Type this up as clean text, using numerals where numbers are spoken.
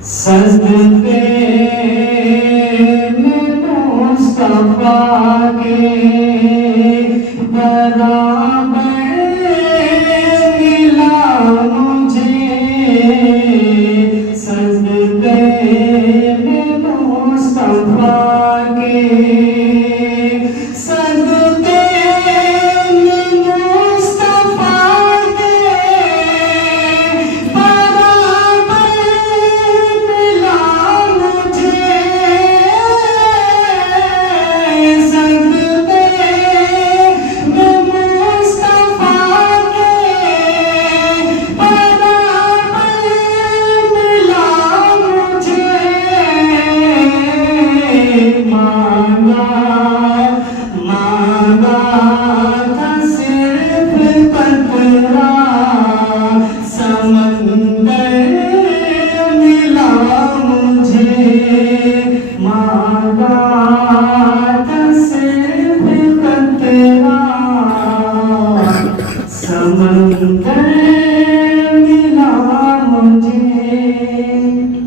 सजदे में मुस्तफा के बराबर मिला मुझे। सजदे में मुस्तफा के, सजदे में मुस्तफा के बराबर मिला मुझे। सजदे में मुस्तफा के बराबर मिला मुझे। मांगा मांगा था सिर्फ कतरा समंदर मिला मुझे। मांगा